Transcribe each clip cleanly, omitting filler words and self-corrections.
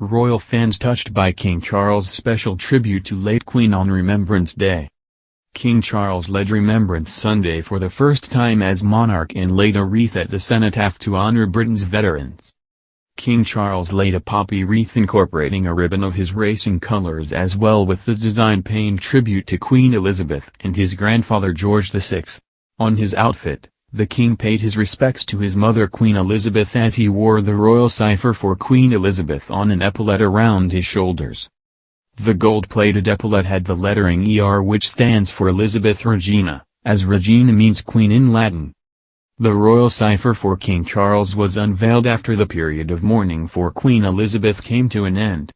Royal fans touched by King Charles' special tribute to late Queen on Remembrance Day. King Charles led Remembrance Sunday for the first time as monarch and laid a wreath at the cenotaph to honor Britain's veterans. King Charles laid a poppy wreath incorporating a ribbon of his racing colors as well with the design paying tribute to Queen Elizabeth and his grandfather George VI. On his outfit, the king paid his respects to his mother Queen Elizabeth as he wore the royal cipher for Queen Elizabeth on an epaulette around his shoulders. The gold-plated epaulette had the lettering ER, which stands for Elizabeth Regina, as Regina means queen in Latin. The royal cipher for King Charles was unveiled after the period of mourning for Queen Elizabeth came to an end.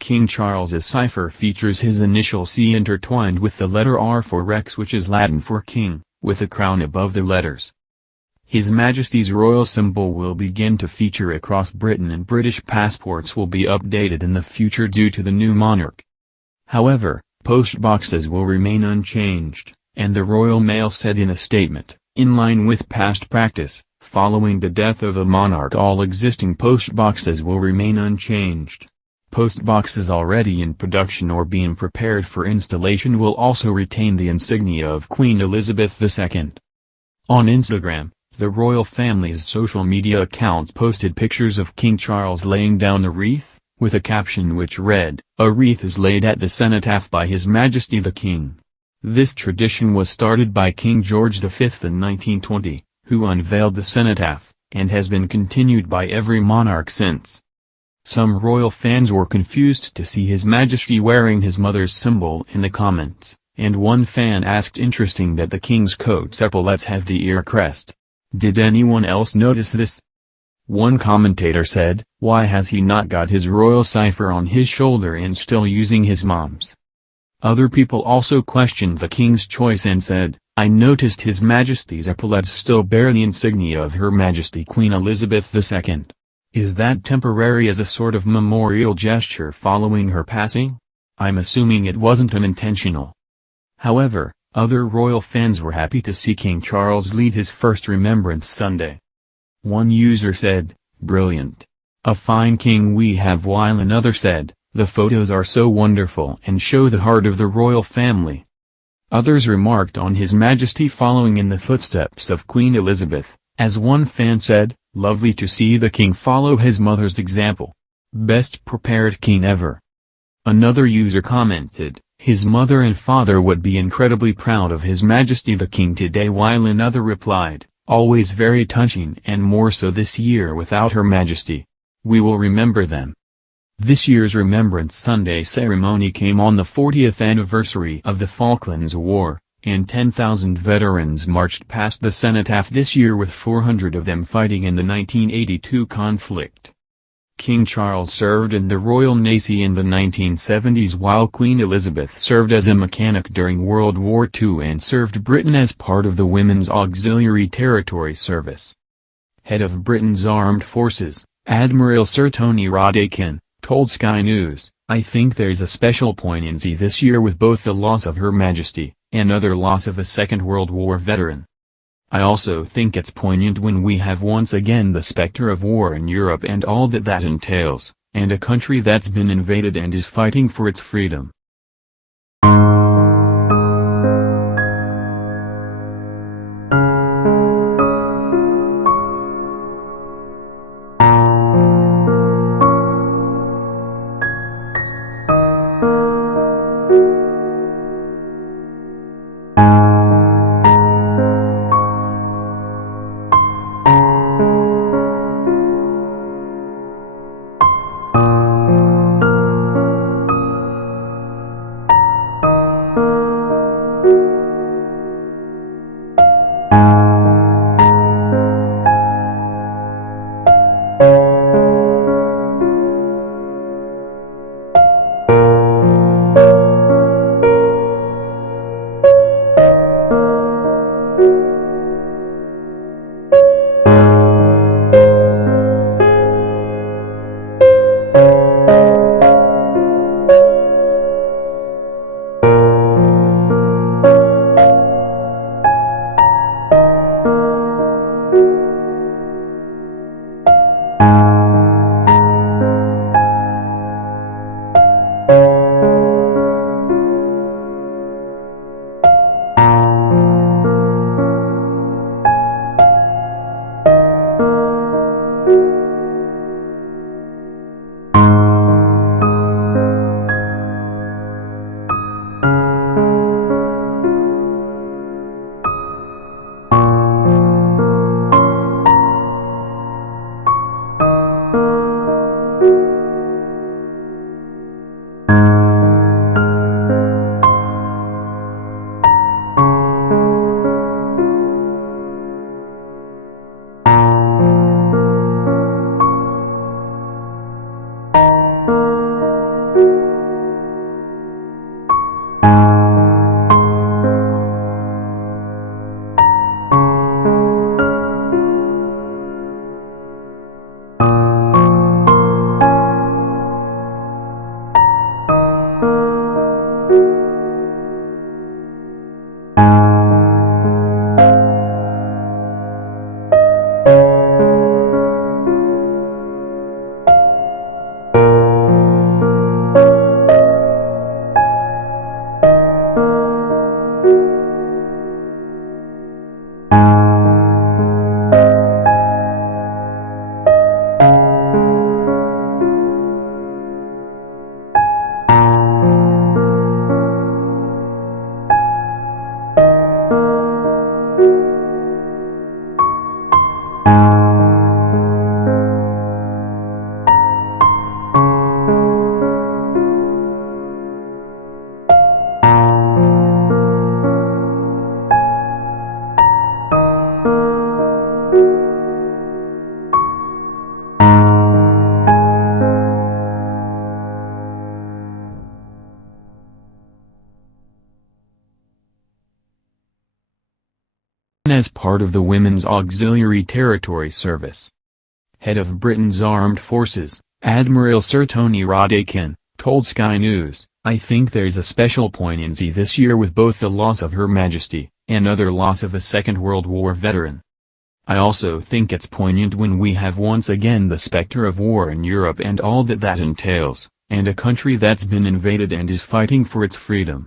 King Charles's cipher features his initial C intertwined with the letter R for Rex, which is Latin for king, with a crown above the letters. His Majesty's royal symbol will begin to feature across Britain and British passports will be updated in the future due to the new monarch. However, post boxes will remain unchanged, and the Royal Mail said in a statement, in line with past practice, following the death of a monarch all existing post boxes will remain unchanged. Post boxes already in production or being prepared for installation will also retain the insignia of Queen Elizabeth II. On Instagram, the royal family's social media account posted pictures of King Charles laying down a wreath, with a caption which read, "A wreath is laid at the cenotaph by His Majesty the King." This tradition was started by King George V in 1920, who unveiled the cenotaph, and has been continued by every monarch since. Some royal fans were confused to see His Majesty wearing his mother's symbol in the comments, and one fan asked, "Interesting that the king's coat's epaulettes have the ear crest. Did anyone else notice this?" One commentator said, "Why has he not got his royal cipher on his shoulder and still using his mom's?" Other people also questioned the king's choice and said, "I noticed His Majesty's epaulettes still bear the insignia of Her Majesty Queen Elizabeth II. Is that temporary as a sort of memorial gesture following her passing? I'm assuming it wasn't unintentional." However, other royal fans were happy to see King Charles lead his first Remembrance Sunday. One user said, "Brilliant. A fine king we have," while another said, "The photos are so wonderful and show the heart of the royal family." Others remarked on His Majesty following in the footsteps of Queen Elizabeth, as one fan said, "Lovely to see the king follow his mother's example. Best prepared king ever." Another user commented, "His mother and father would be incredibly proud of His Majesty the King today," while another replied, "Always very touching and more so this year without Her Majesty. We will remember them." This year's Remembrance Sunday ceremony came on the 40th anniversary of the Falklands War, and 10,000 veterans marched past the cenotaph this year, with 400 of them fighting in the 1982 conflict. King Charles served in the Royal Navy in the 1970s, while Queen Elizabeth served as a mechanic during World War II and served Britain as part of the Women's Auxiliary Territory Service. Head of Britain's Armed Forces, Admiral Sir Tony Radakin, told Sky News, "I think there's a special poignancy this year with both the loss of Her Majesty, and other loss of a Second World War veteran. I also think it's poignant when we have once again the specter of war in Europe and all that that entails, and a country that's been invaded and is fighting for its freedom." as part of the Women's Auxiliary Territory Service. Head of Britain's Armed Forces, Admiral Sir Tony Radakin, told Sky News, "I think there's a special poignancy this year with both the loss of Her Majesty, and other loss of a Second World War veteran. I also think it's poignant when we have once again the specter of war in Europe and all that that entails, and a country that's been invaded and is fighting for its freedom."